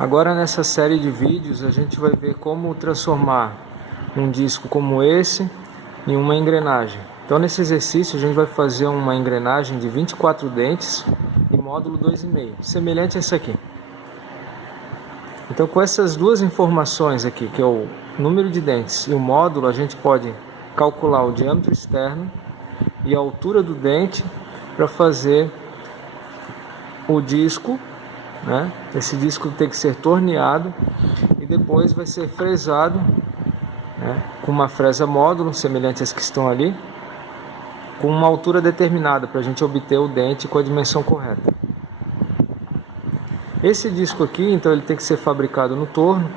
Agora nessa série de vídeos a gente vai ver como transformar um disco como esse em uma engrenagem. Então nesse exercício a gente vai fazer uma engrenagem de 24 dentes em módulo 2,5, semelhante a essa aqui. Então com essas duas informações aqui, que é o número de dentes e o módulo, a gente pode calcular o diâmetro externo e a altura do dente para fazer o disco, né? Esse disco tem que ser torneado e depois vai ser fresado, né? Com uma fresa módulo, semelhante às que estão ali, com uma altura determinada para a gente obter o dente com a dimensão correta. Esse disco aqui, então, ele tem que ser fabricado no torno,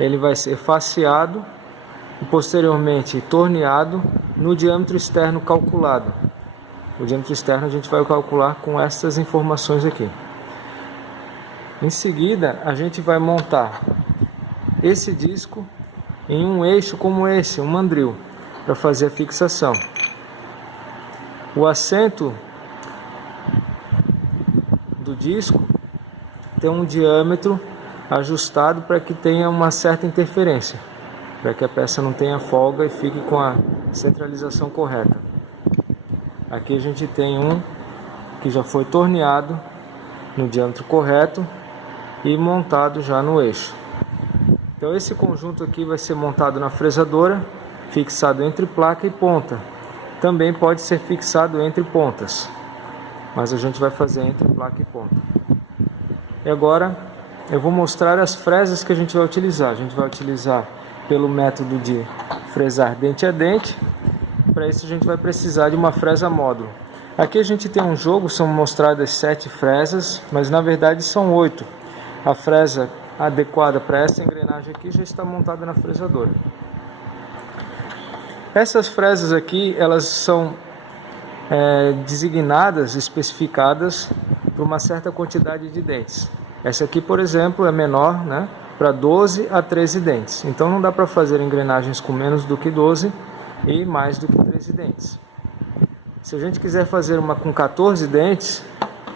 ele vai ser faceado e posteriormente torneado no diâmetro externo calculado. O diâmetro externo a gente vai calcular com essas informações aqui. Em seguida, a gente vai montar esse disco em um eixo como esse, um mandril, para fazer a fixação. O assento do disco tem um diâmetro ajustado para que tenha uma certa interferência, para que a peça não tenha folga e fique com a centralização correta. Aqui a gente tem um que já foi torneado no diâmetro correto e montado já no eixo. Então esse conjunto aqui vai ser montado na fresadora, fixado entre placa e ponta. Também pode ser fixado entre pontas, mas a gente vai fazer entre placa e ponta. E agora eu vou mostrar as fresas que a gente vai utilizar. A gente vai utilizar pelo método de fresar dente a dente. Para isso a gente vai precisar de uma fresa módulo. Aqui a gente tem um jogo, são mostradas 7 fresas, mas na verdade são 8. A fresa adequada para essa engrenagem aqui já está montada na fresadora. Essas fresas aqui, elas são designadas, especificadas por uma certa quantidade de dentes. Essa aqui, por exemplo, é menor, né, para 12 a 13 dentes. Então não dá para fazer engrenagens com menos do que 12 e mais do que 13 dentes. Se a gente quiser fazer uma com 14 dentes,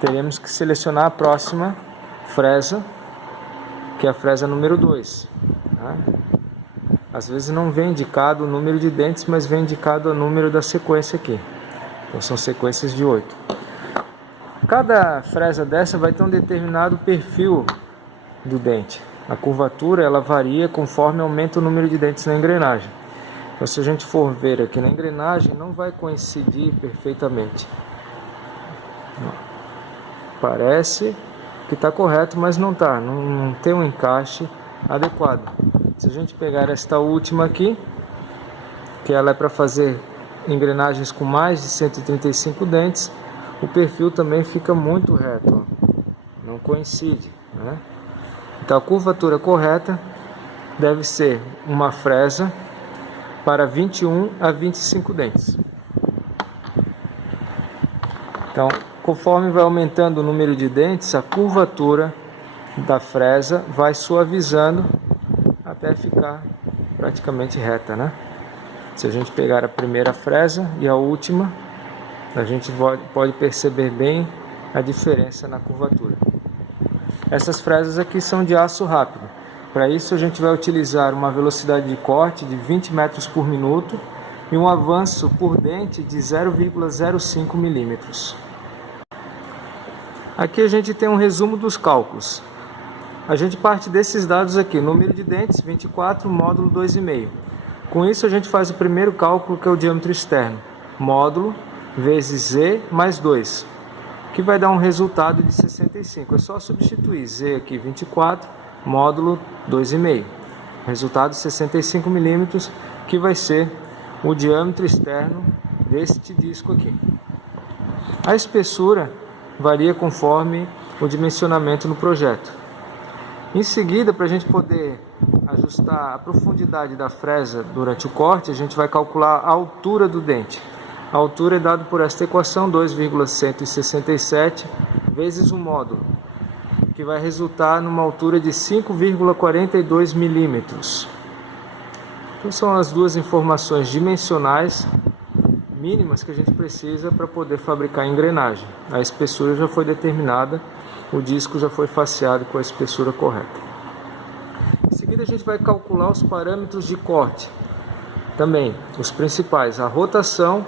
teremos que selecionar a próxima fresa, que é a fresa número 2. Tá? Às vezes não vem indicado o número de dentes, mas vem indicado o número da sequência aqui. Então são sequências de 8. Cada fresa dessa vai ter um determinado perfil do dente. A curvatura ela varia conforme aumenta o número de dentes na engrenagem. Então se a gente for ver aqui na engrenagem, não vai coincidir perfeitamente. Parece que está correto, mas não está. Não tem um encaixe adequado. Se a gente pegar esta última aqui, que ela é para fazer engrenagens com mais de 135 dentes, o perfil também fica muito reto, ó. Não coincide, né? Então a curvatura correta deve ser uma fresa para 21 a 25 dentes. Então, conforme vai aumentando o número de dentes, a curvatura da fresa vai suavizando até ficar praticamente reta, né? Se a gente pegar a primeira fresa e a última, a gente pode perceber bem a diferença na curvatura. Essas fresas aqui são de aço rápido. Para isso a gente vai utilizar uma velocidade de corte de 20 metros por minuto e um avanço por dente de 0,05 milímetros. Aqui a gente tem um resumo dos cálculos. A gente parte desses dados aqui, número de dentes 24, módulo 2,5. Com isso a gente faz o primeiro cálculo, que é o diâmetro externo, módulo vezes Z mais 2, que vai dar um resultado de 65. É só substituir Z aqui 24, módulo 2,5. Resultado 65 milímetros, que vai ser o diâmetro externo deste disco aqui. A espessura varia conforme o dimensionamento no projeto. Em seguida, para a gente poder ajustar a profundidade da fresa durante o corte, a gente vai calcular a altura do dente. A altura é dada por esta equação, 2,167 vezes o módulo, que vai resultar numa altura de 5,42 milímetros. Então são as duas informações dimensionais mínimas que a gente precisa para poder fabricar a engrenagem. A espessura já foi determinada, o disco já foi faceado com a espessura correta. seguida a gente vai calcular os parâmetros de corte. Também os principais, a rotação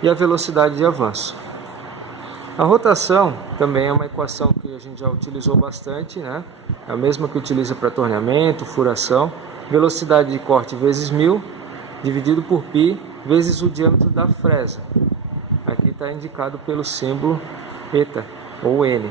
e a velocidade de avanço. A rotação também é uma equação que a gente já utilizou bastante, né? É a mesma que utiliza para torneamento, furação. Velocidade de corte vezes 1000, dividido por π, vezes o diâmetro da fresa. Aqui está indicado pelo símbolo eta, ou N.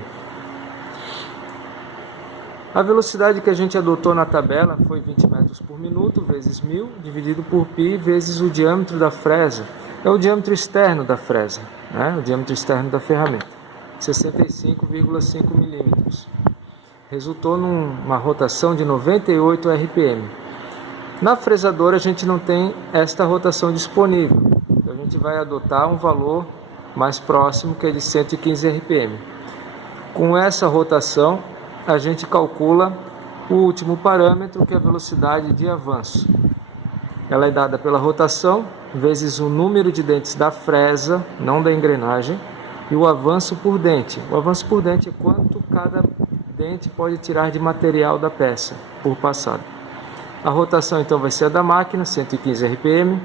A velocidade que a gente adotou na tabela foi 20 metros por minuto, vezes 1000, dividido por π, vezes o diâmetro da fresa. É o diâmetro externo da fresa, né? O diâmetro externo da ferramenta, 65,5 milímetros. Resultou numa rotação de 98 RPM. Na fresadora a gente não tem esta rotação disponível, então a gente vai adotar um valor mais próximo, que é de 115 RPM. Com essa rotação a gente calcula o último parâmetro, que é a velocidade de avanço. Ela é dada pela rotação vezes o número de dentes da fresa, não da engrenagem, e o avanço por dente. O avanço por dente é quanto cada dente pode tirar de material da peça por passada. A rotação então vai ser a da máquina, 115 RPM,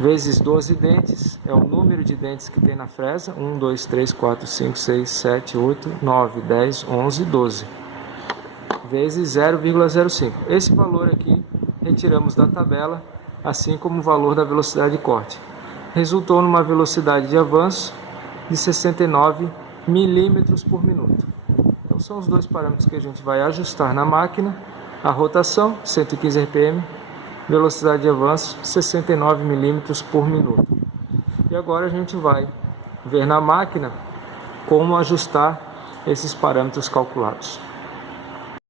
vezes 12 dentes, é o número de dentes que tem na fresa, 1, 2, 3, 4, 5, 6, 7, 8, 9, 10, 11, 12, vezes 0,05. Esse valor aqui retiramos da tabela, assim como o valor da velocidade de corte. Resultou numa velocidade de avanço de 69 milímetros por minuto. Então são os dois parâmetros que a gente vai ajustar na máquina: a rotação, 115 RPM, velocidade de avanço, 69 milímetros por minuto. E agora a gente vai ver na máquina como ajustar esses parâmetros calculados.